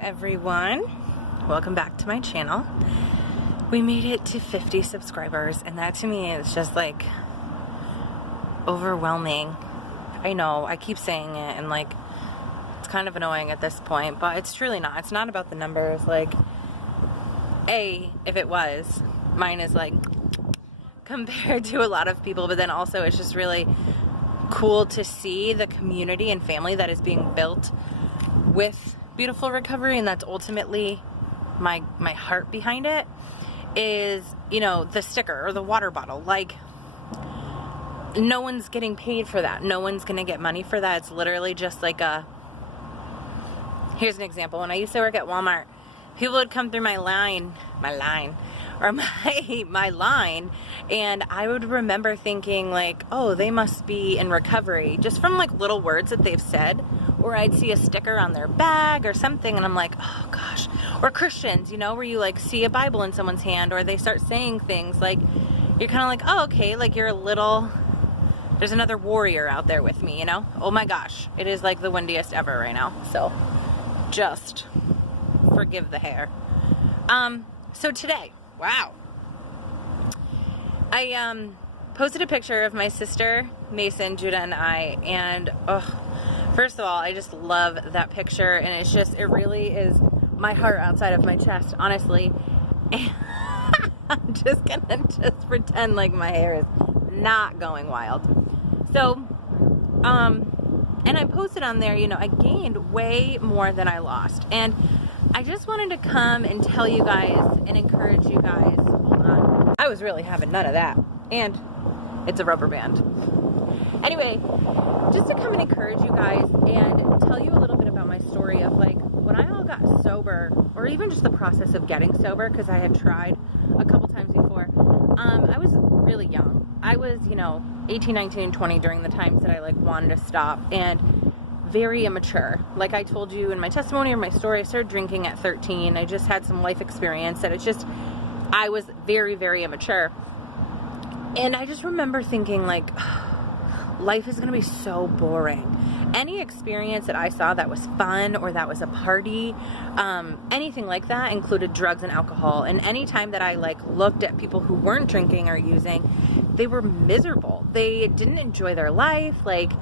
Everyone, welcome back to my channel. We made it to 50 subscribers, and that to me is just like overwhelming. I know I keep saying it, and like it's kind of annoying at this point, but it's truly not. It's not about the numbers. Like, if it was, mine is like compared to a lot of people, but then also it's just really cool to see the community and family that is being built with Beautiful Recovery, and that's ultimately my heart behind it. Is, you know, the sticker or the water bottle. Like, no one's getting paid for that. No one's gonna get money for that. It's literally just like here's an example. When I used to work at Walmart, people would come through my line, and I would remember thinking like, oh, they must be in recovery, just from like little words that they've said. Or I'd see a sticker on their bag or something, and I'm like, oh gosh. Or Christians, you know, where you like see a Bible in someone's hand, or they start saying things like, you're kind of like, oh, okay, like you're a little, there's another warrior out there with me, you know? Oh my gosh, it is like the windiest ever right now. So just forgive the hair. So today, wow, I posted a picture of my sister, Mason, Judah, and I, and first of all, I just love that picture, and it's just, it really is my heart outside of my chest, honestly. And I'm just gonna pretend like my hair is not going wild. So, and I posted on there, you know, I gained way more than I lost, and I just wanted to come and tell you guys and encourage you guys. Hold on. I was really having none of that, and it's a rubber band. Anyway, just to come and encourage you guys and tell you a little bit about my story of like when I all got sober, or even just the process of getting sober, because I had tried a couple times before. I was really young. I was, you know, 18, 19, 20 during the times that I like wanted to stop, and very immature. Like I told you in my testimony or my story, I started drinking at 13. I just had some life experience that it's just, I was very, very immature. And I just remember thinking like, life is going to be so boring. Any experience that I saw that was fun, or that was a party, anything like that, included drugs and alcohol. And any time that I like looked at people who weren't drinking or using, they were miserable. They didn't enjoy their life. Like,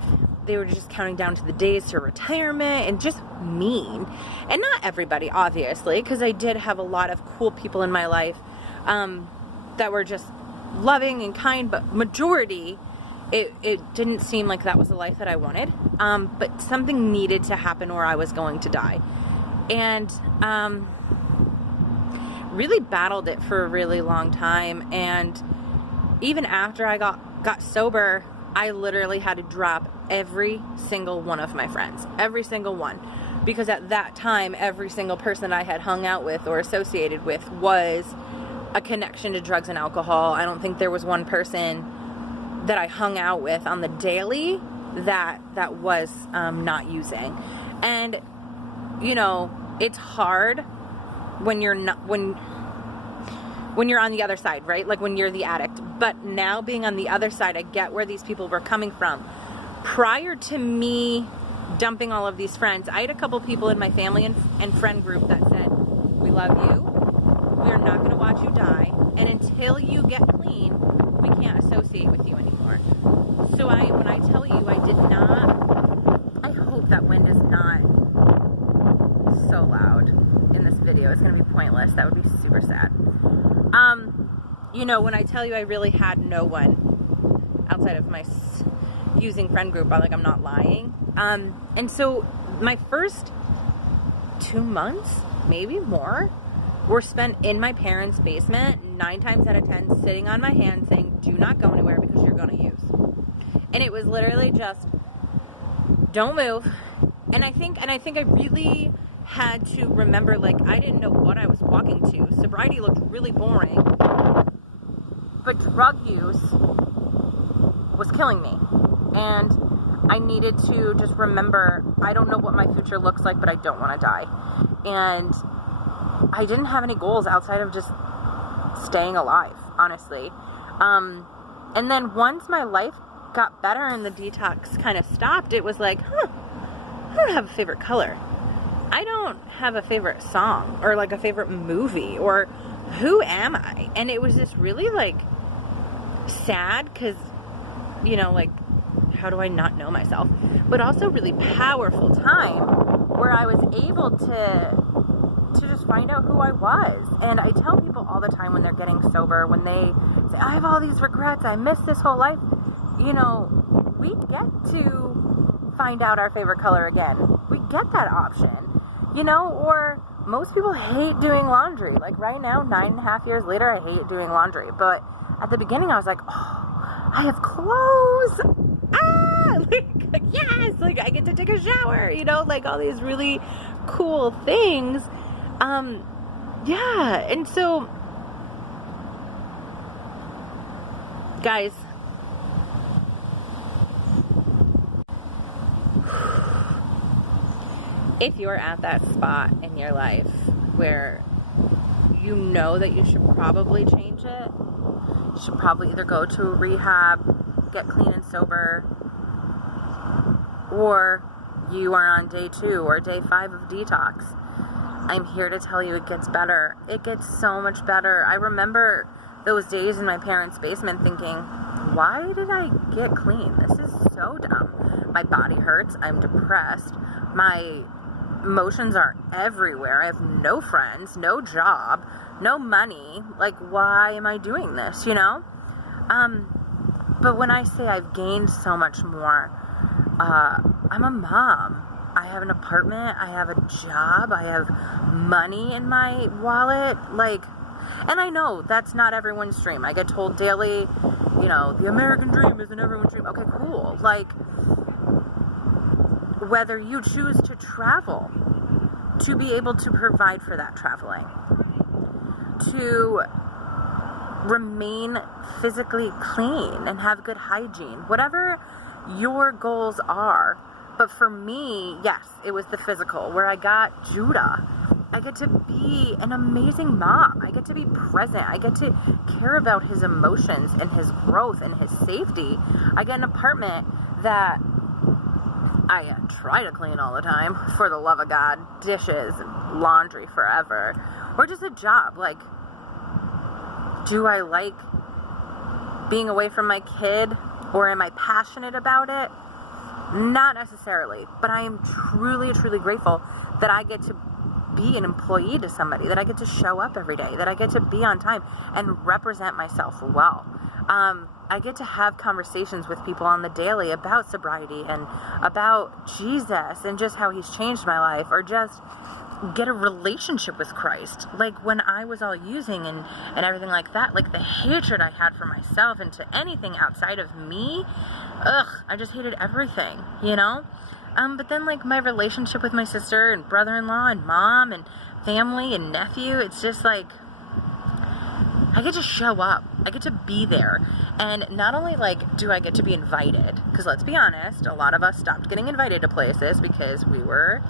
they were just counting down to the days to retirement, and just mean. And not everybody, obviously, because I did have a lot of cool people in my life that were just loving and kind, but majority, it didn't seem like that was the life that I wanted. But something needed to happen or I was going to die. And really battled it for a really long time. And even after I got sober, I literally had to drop every single one of my friends. Every single one. Because at that time, every single person I had hung out with or associated with was a connection to drugs and alcohol. I don't think there was one person that I hung out with on the daily that was not using. And you know, it's hard when you're not, when you're on the other side, right? Like when you're the addict. But now being on the other side, I get where these people were coming from. Prior to me dumping all of these friends, I had a couple people in my family and friend group that said, we love you, we are not going to watch you die, and until you get clean, we can't associate with you anymore. So when I tell you I did not, I hope that wind is not so loud in this video. It's going to be pointless. That would be super sad. You know, when I tell you I really had no one outside of my using friend group, I'm not lying. And so my first 2 months, maybe more, were spent in my parents' basement, 9 times out of 10, sitting on my hands saying, do not go anywhere because you're going to use. And it was literally just, don't move. And I think I really had to remember, like, I didn't know what I was walking to. Sobriety looked really boring, but drug use was killing me. And I needed to just remember, I don't know what my future looks like, but I don't want to die. And I didn't have any goals outside of just staying alive, honestly. And then once my life got better and the detox kind of stopped, it was like, I don't have a favorite color. I don't have a favorite song or like a favorite movie, or who am I? And it was just really like sad because, you know, like, how do I not know myself? But also really powerful time where I was able to just find out who I was. And I tell people all the time when they're getting sober, when they say, I have all these regrets, I missed this whole life, you know, we get to find out our favorite color again. We get that option, you know, or most people hate doing laundry. Like right now, 9.5 years later, I hate doing laundry. But at the beginning, I was like, oh, I have clothes. Like, yes, like I get to take a shower, you know, like all these really cool things. Yeah. And so, guys, if you're at that spot in your life where you know that you should probably change it, you should probably either go to a rehab, get clean and sober, or you are on day 2 or day 5 of detox. I'm here to tell you it gets better. It gets so much better. I remember those days in my parents' basement thinking, why did I get clean? This is so dumb. My body hurts. I'm depressed. My emotions are everywhere. I have no friends, no job, no money. Like, why am I doing this, you know? But when I say I've gained so much more, I'm a mom. I have an apartment. I have a job. I have money in my wallet. Like, and I know that's not everyone's dream. I get told daily, you know, the American dream isn't everyone's dream. Okay, cool. Like, whether you choose to travel, to be able to provide for that traveling, to remain physically clean and have good hygiene, whatever your goals are. But for me, yes, it was the physical, where I got Judah. I get to be an amazing mom. I get to be present. I get to care about his emotions and his growth and his safety. I get an apartment that I try to clean all the time, for the love of God, dishes and laundry forever, or just a job. Like, do I like being away from my kid, or am I passionate about it? Not necessarily, but I am truly, truly grateful that I get to be an employee to somebody, that I get to show up every day, that I get to be on time and represent myself well. I get to have conversations with people on the daily about sobriety and about Jesus and just how he's changed my life, or just get a relationship with Christ. Like when I was all using and everything like that, like the hatred I had for myself and to anything outside of me, I just hated everything, you know? But then like my relationship with my sister and brother-in-law and mom and family and nephew, it's just like, I get to show up. I get to be there. And not only like do I get to be invited, because let's be honest, a lot of us stopped getting invited to places because we were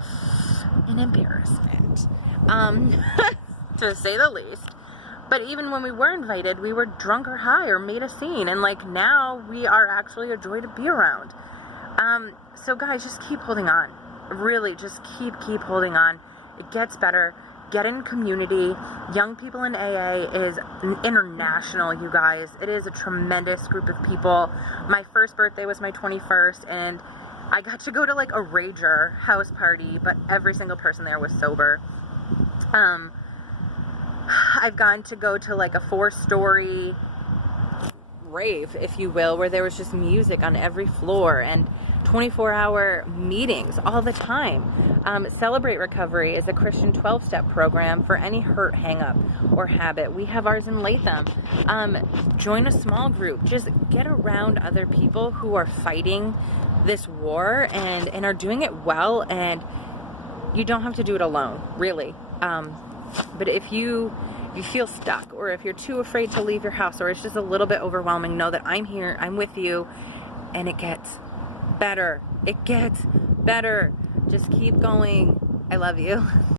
an embarrassment, to say the least. But even when we were invited, we were drunk or high or made a scene. And like now we are actually a joy to be around. So guys, just keep holding on. Really, just keep holding on. It gets better. Get in community. Young People in AA is international, you guys. It is a tremendous group of people. My first birthday was my 21st, and I got to go to like a rager house party, but every single person there was sober. I've gone to go to like a 4-story rave, if you will, where there was just music on every floor and 24-hour meetings all the time. Celebrate Recovery is a Christian 12-step program for any hurt, hang-up, or habit. We have ours in Latham. Join a small group. Just get around other people who are fighting this war and are doing it well, and you don't have to do it alone, really. But if you feel stuck, or if you're too afraid to leave your house, or it's just a little bit overwhelming, know that I'm here, I'm with you, and it gets better. It gets better. Just keep going. I love you.